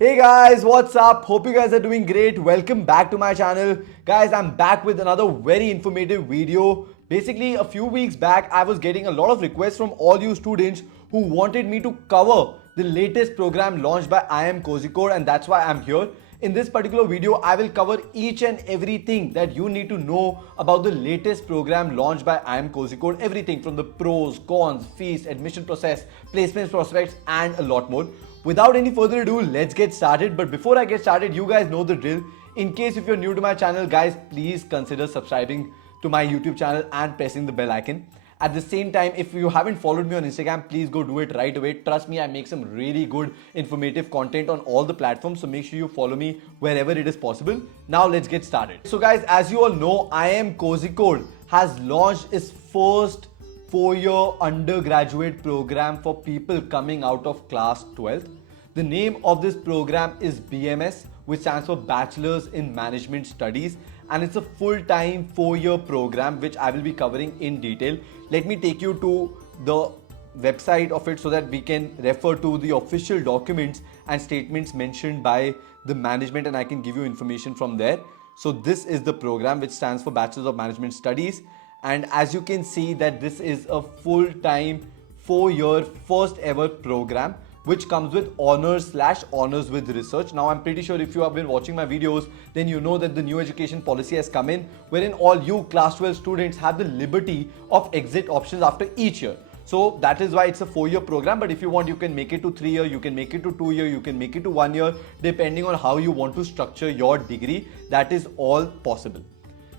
Hey guys, what's up? Hope you guys are doing great. Welcome back to my channel. Guys, I'm back with another very informative video. Basically, a few weeks back, I was getting a lot of requests from all you students who wanted me to cover the latest program launched by IIM Kozhikode, and that's why I'm here. In this particular video, I will cover each and everything that you need to know about the latest program launched by IIM Kozhikode. Everything from the pros, cons, fees, admission process, placements prospects, and a lot more. Without any further ado, let's get started. But before I get started, you guys know the drill. In case if you're new to my channel, guys, please consider subscribing to my YouTube channel and pressing the bell icon. At the same time, if you haven't followed me on Instagram, please go do it right away. Trust me, I make some really good informative content on all the platforms, so make sure you follow me wherever it is possible. Now let's get started. So guys, as you all know, IIM Kozhikode has launched its first 4-year undergraduate program for people coming out of class 12th. The name of this program is BMS, which stands for Bachelor's in Management Studies, and it's a full-time 4-year program which I will be covering in detail. Let me take you to the website of it so that we can refer to the official documents and statements mentioned by the management, and I can give you information from there. So this is the program which stands for Bachelor's of Management Studies, and as you can see that this is a full-time 4-year first ever program which comes with honors/honors with research. Now I'm pretty sure if you have been watching my videos, then you know that the new education policy has come in wherein all you class 12 students have the liberty of exit options after each year. So that is why it's a 4-year program, but if you want, you can make it to 3 year, you can make it to 2 year, you can make it to 1 year, depending on how you want to structure your degree. That is all possible.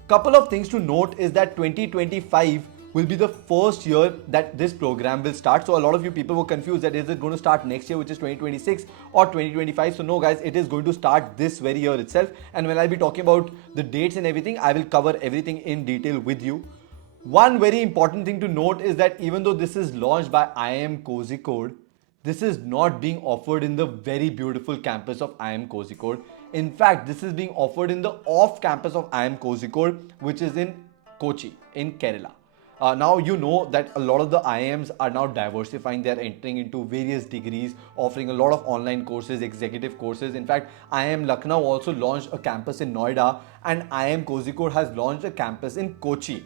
Couple of things to note is that 2025 will be the first year that this program will start. So a lot of you people were confused that is it going to start next year, which is 2026, or 2025. So no guys, it is going to start this very year itself. And when I'll be talking about the dates and everything, I will cover everything in detail with you. One very important thing to note is that even though this is launched by IIM Kozhikode, this is not being offered in the very beautiful campus of IIM Kozhikode. In fact, this is being offered in the off campus of IIM Kozhikode, which is in Kochi, in Kerala. Now you know that a lot of the IIMs are now diversifying. They are entering into various degrees, offering a lot of online courses, executive courses. In fact, IIM Lucknow also launched a campus in Noida, and IIM Kozhikode has launched a campus in Kochi.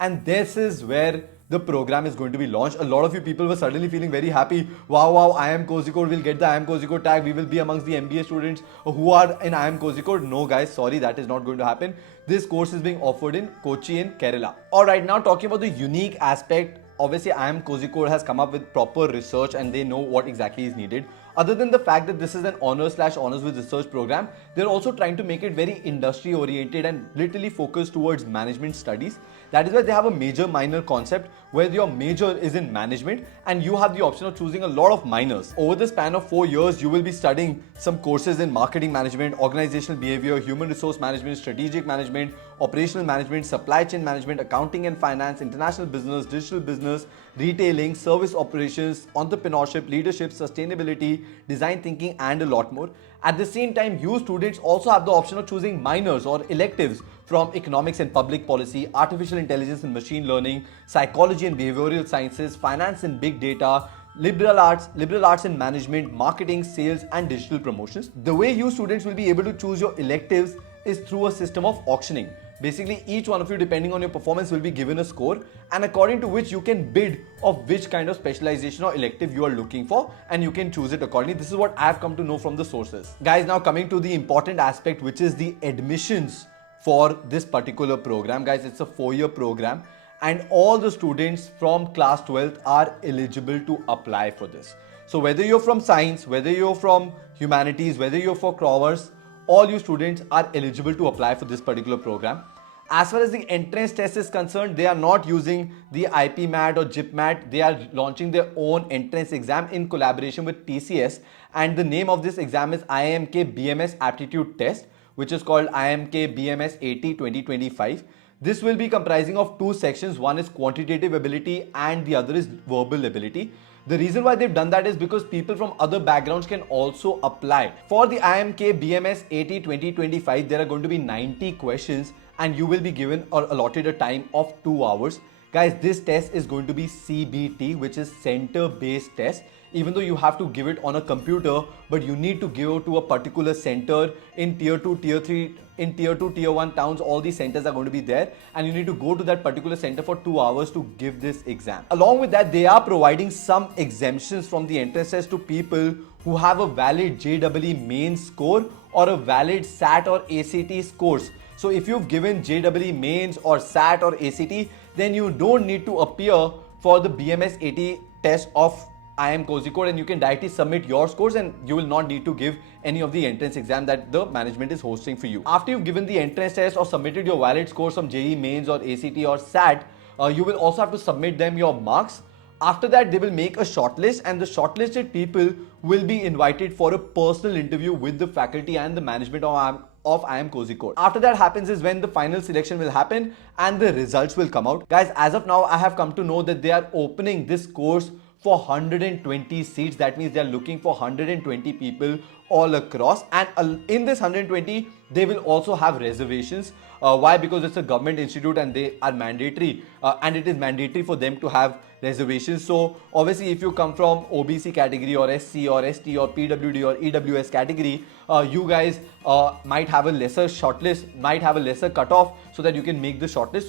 And this is where the program is going to be launched. A lot of you people were suddenly feeling very happy. Wow, IIM Kozhikode will get the IIM Kozhikode tag. We will be amongst the MBA students who are in IIM Kozhikode. No guys, sorry, that is not going to happen. This course is being offered in Kochi in Kerala. Alright, now talking about the unique aspect. Obviously, IIM Kozhikode has come up with proper research and they know what exactly is needed. Other than the fact that this is an honors/honors with research program, they're also trying to make it very industry oriented and literally focused towards management studies. That is why they have a major minor concept where your major is in management and you have the option of choosing a lot of minors. Over the span of 4 years, you will be studying some courses in marketing management, organizational behavior, human resource management, strategic management, operational management, supply chain management, accounting and finance, international business, digital business, retailing, service operations, entrepreneurship, leadership, sustainability, design thinking, and a lot more. At the same time, you students also have the option of choosing minors or electives from economics and public policy, artificial intelligence and machine learning, psychology and behavioral sciences, finance and big data, liberal arts and management, marketing, sales, and digital promotions. The way you students will be able to choose your electives is through a system of auctioning. Basically, each one of you, depending on your performance, will be given a score, and according to which you can bid of which kind of specialization or elective you are looking for, and you can choose it accordingly. This is what I have come to know from the sources. Guys, now coming to the important aspect, which is the admissions for this particular program. Guys, it's a 4-year program, and all the students from class 12th are eligible to apply for this. So whether you're from science, whether you're from humanities, whether you're for commerce, all you students are eligible to apply for this particular program. As far as the entrance test is concerned, they are not using the IPMAT or JIPMAT. They are launching their own entrance exam in collaboration with TCS, and the name of this exam is IIMK BMS Aptitude Test, which is called IIMK BMS 80 2025. This will be comprising of 2 sections. One is quantitative ability and the other is verbal ability. The reason why they've done that is because people from other backgrounds can also apply. For the IIMK BMS 80 2025, there are going to be 90 questions and you will be given or allotted a time of 2 hours. Guys, this test is going to be CBT, which is center based test. even though you have to give it on a computer, but you need to go to a particular center in tier 2, tier 3, in tier 2, tier 1 towns. All these centers are going to be there, and you need to go to that particular center for 2 hours to give this exam. Along with that, they are providing some exemptions from the entrance test to people who have a valid JEE main score or a valid SAT or ACT scores. So if you've given JEE mains or SAT or ACT, then you don't need to appear for the BMS 80 test of IIM Kozhikode, and you can directly submit your scores and you will not need to give any of the entrance exam that the management is hosting for you. After you've given the entrance test or submitted your valid scores from JEE mains or ACT or SAT, you will also have to submit them your marks. After that, they will make a shortlist, and the shortlisted people will be invited for a personal interview with the faculty and the management of IIM Kozhikode. After that happens is when the final selection will happen and the results will come out. Guys, as of now, I have come to know that they are opening this course for 120 seats. That means they are looking for 120 people all across, and in this 120 they will also have reservations. Why? Because it's a government institute and they are mandatory, and it is mandatory for them to have reservations. So obviously if you come from OBC category or SC or ST or PWD or EWS category, you guys might have a lesser shortlist, might have a lesser cutoff, so that you can make the shortlist.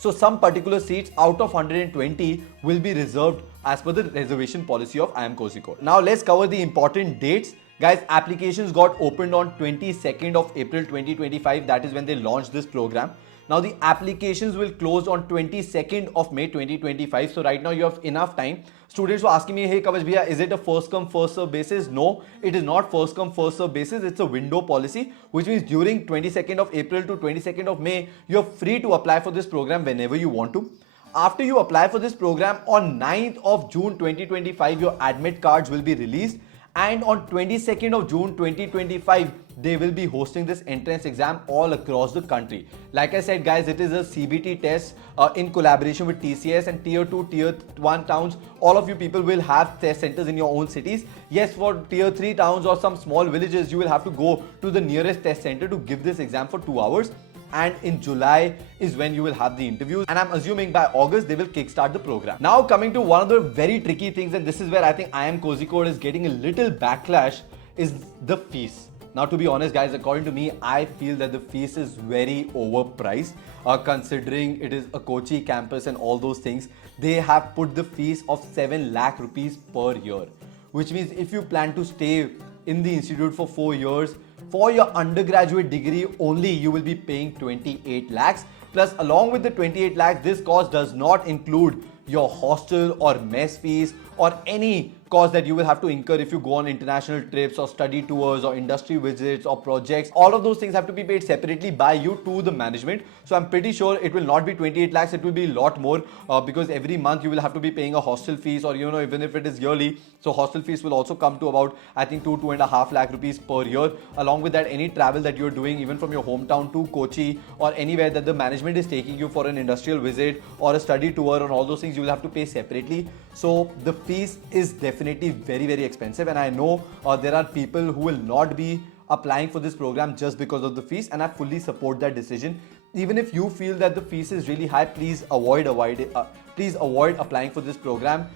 So some particular seats out of 120 will be reserved as per the reservation policy of IIM Kozhikode. Now let's cover the important dates. Guys, applications got opened on 22nd of April 2025. That is when they launched this program. Now the applications will close on 22nd of May 2025. So right now you have enough time. Students were asking me, hey Kavach bhaiya, is it a first come first serve basis? No, it is not first come first serve basis. It's a window policy, which means during 22nd of April to 22nd of May, you're free to apply for this program whenever you want to. After you apply for this program on 9th of June 2025, your admit cards will be released. And on 22nd of June 2025, they will be hosting this entrance exam all across the country. Like I said, guys, it is a CBT test in collaboration with TCS, and tier 2, tier 1 towns. All of you people will have test centers in your own cities. Yes, for tier 3 towns or some small villages, you will have to go to the nearest test center to give this exam for 2 hours. And in July is when you will have the interviews, and I'm assuming by August they will kickstart the program. Now coming to one of the very tricky things, and this is where I think IIM Kozhikode is getting a little backlash, is the fees. Now to be honest guys, according to me, I feel that the fees is very overpriced, considering it is a Kochi campus and all those things. They have put the fees of 7 lakh rupees per year, which means if you plan to stay in the institute for 4 years, for your undergraduate degree only, you will be paying 28 lakhs. Plus, along with the 28 lakhs, this cost does not include your hostel or mess fees or any cost that you will have to incur if you go on international trips or study tours or industry visits or projects. All of those things have to be paid separately by you to the management. So I'm pretty sure it will not be 28 lakhs, it will be a lot more, because every month you will have to be paying a hostel fees, or even if it is yearly. So hostel fees will also come to about, I think, 2.5 lakh rupees per year. Along with that, any travel that you're doing, even from your hometown to Kochi or anywhere that the management is taking you for an industrial visit or a study tour, and all those things you will have to pay separately. So the fees is definitely very, very expensive, and I know there are people who will not be applying for this program just because of the fees, and I fully support that decision. Even if you feel that the fees is really high, please avoid applying for this program.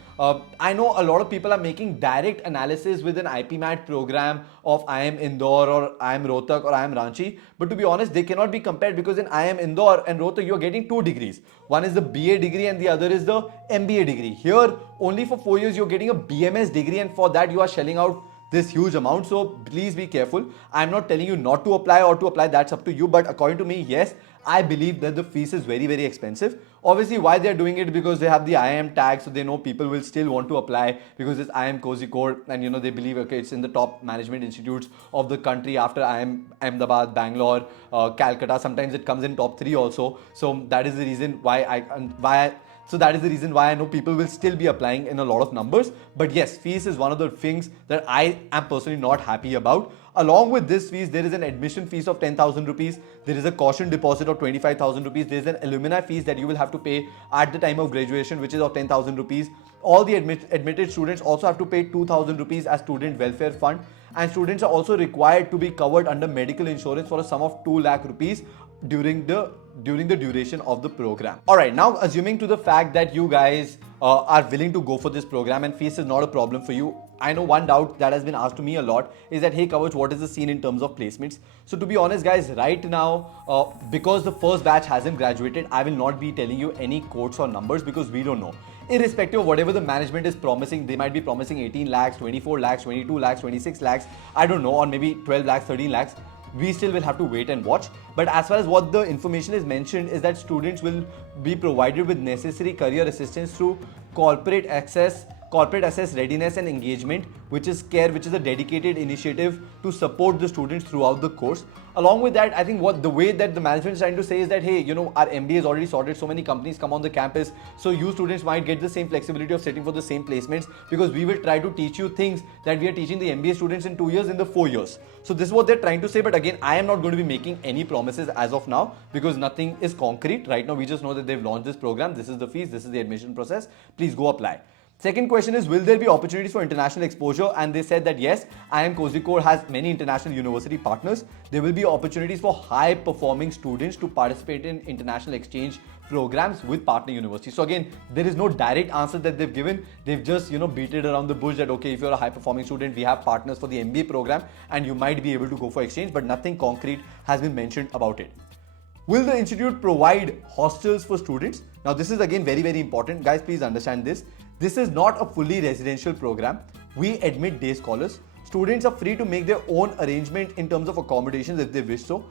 I know a lot of people are making direct analysis with an IPMAT program of IIM Indore or IIM Rohtak or IIM Ranchi, but to be honest, they cannot be compared, because in IIM Indore and Rohtak, you are getting 2 degrees. One is the BA degree and the other is the MBA degree. Here, only for 4 years, you're getting a BMS degree, and for that, you are shelling out this huge amount. So please be careful. I'm not telling you not to apply or to apply, that's up to you. But according to me, yes, I believe that the fees is very, very expensive. Obviously, why they're doing it? Because they have the IIM tag, so they know people will still want to apply because it's IIM Kozhikode, and they believe, okay, it's in the top management institutes of the country after IIM Ahmedabad, Bangalore, Calcutta. Sometimes it comes in top 3 also. So that is the reason why I know people will still be applying in a lot of numbers. But yes, fees is one of the things that I am personally not happy about. Along with this fees, there is an admission fees of 10,000 rupees. There is a caution deposit of 25,000 rupees. There is an alumni fees that you will have to pay at the time of graduation, which is of 10,000 rupees. All the admitted students also have to pay 2,000 rupees as student welfare fund. And students are also required to be covered under medical insurance for a sum of 2 lakh rupees during the during the duration of the program. Alright, now assuming to the fact that you guys are willing to go for this program and fees is not a problem for you, I know one doubt that has been asked to me a lot is that, hey Kavach, what is the scene in terms of placements? So to be honest guys, right now, because the first batch hasn't graduated, I will not be telling you any quotes or numbers because we don't know. Irrespective of whatever the management is promising, they might be promising 18 lakhs, 24 lakhs, 22 lakhs, 26 lakhs, I don't know, or maybe 12 lakhs, 13 lakhs. We still will have to wait and watch. But as far as what the information is mentioned is that students will be provided with necessary career assistance through corporate access readiness and engagement, which is CARE, which is a dedicated initiative to support the students throughout the course. Along with that, I think what the way that the management is trying to say is that, hey, you know, our MBA is already sorted, so many companies come on the campus, so you students might get the same flexibility of sitting for the same placements because we will try to teach you things that we are teaching the MBA students in 2 years in the 4 years. So this is what they're trying to say, but again, I am not going to be making any promises as of now because nothing is concrete. Right now, we just know that they've launched this program, this is the fees, this is the admission process, please go apply. Second question is, will there be opportunities for international exposure? And they said that yes, IIM Kozhikode has many international university partners. There will be opportunities for high performing students to participate in international exchange programs with partner universities. So again, there is no direct answer that they've given. They've just, beat it around the bush that, okay, if you're a high performing student, we have partners for the MBA program and you might be able to go for exchange, but nothing concrete has been mentioned about it. Will the institute provide hostels for students? Now, this is again very, very important. Guys, please understand this. This is not a fully residential program. We admit day scholars. Students are free to make their own arrangement in terms of accommodations if they wish so.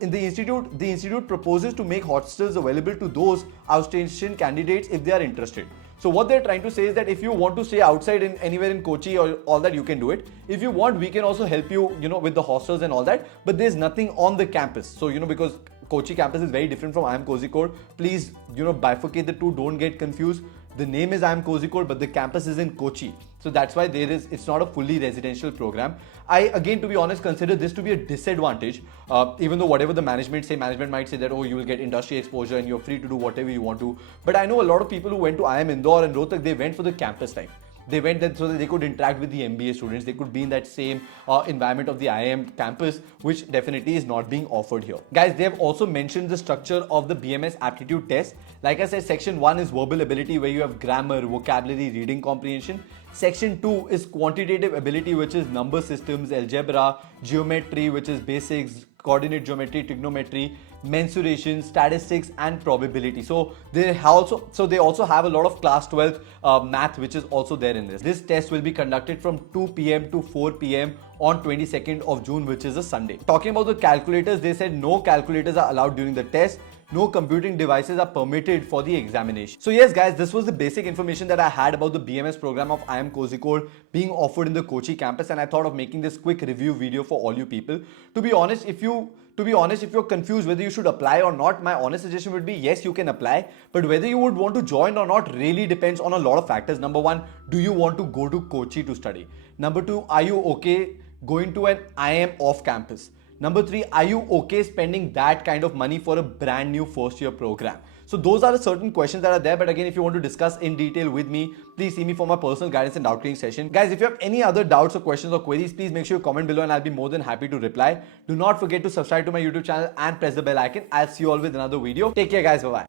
In the institute proposes to make hostels available to those outstation candidates if they are interested. So what they're trying to say is that if you want to stay outside in anywhere in Kochi or all that, you can do it. If you want, we can also help you, with the hostels and all that. But there's nothing on the campus. So, because Kochi campus is very different from IIM Kozhikode. Please, bifurcate the two. Don't get confused. The name is IIM Kozhikode, but the campus is in Kochi. So that's why it's not a fully residential program. I, again, to be honest, consider this to be a disadvantage. Even though whatever the management might say that, oh, you will get industry exposure and you're free to do whatever you want to. But I know a lot of people who went to IIM Indore and Rohtak, they went for the campus life. They went there so that they could interact with the MBA students. They could be in that same environment of the IIM campus, which definitely is not being offered here. Guys, they have also mentioned the structure of the BMS aptitude test. Like I said, section 1 is verbal ability, where you have grammar, vocabulary, reading comprehension. Section 2 is quantitative ability, which is number systems, algebra, geometry, which is basics, coordinate geometry, trigonometry, mensuration, statistics, and probability. So they also have a lot of class 12 math, which is also there in this. This test will be conducted from 2 p.m. to 4 p.m. on 22nd of June, which is a Sunday. Talking about the calculators, they said no calculators are allowed during the test. No computing devices are permitted for the examination. So yes guys, this was the basic information that I had about the BMS program of IIM Kozhikode being offered in the Kochi campus, and I thought of making this quick review video for all you people. To be honest, if you're confused whether you should apply or not, my honest suggestion would be yes, you can apply, but whether you would want to join or not really depends on a lot of factors. Number 1, do you want to go to Kochi to study? Number 2, are you okay going to an IIM off campus? Number 3, are you okay spending that kind of money for a brand new first year program? So those are the certain questions that are there. But again, if you want to discuss in detail with me, please see me for my personal guidance and doubt clearing session. Guys, if you have any other doubts or questions or queries, please make sure you comment below and I'll be more than happy to reply. Do not forget to subscribe to my YouTube channel and press the bell icon. I'll see you all with another video. Take care guys. Bye-bye.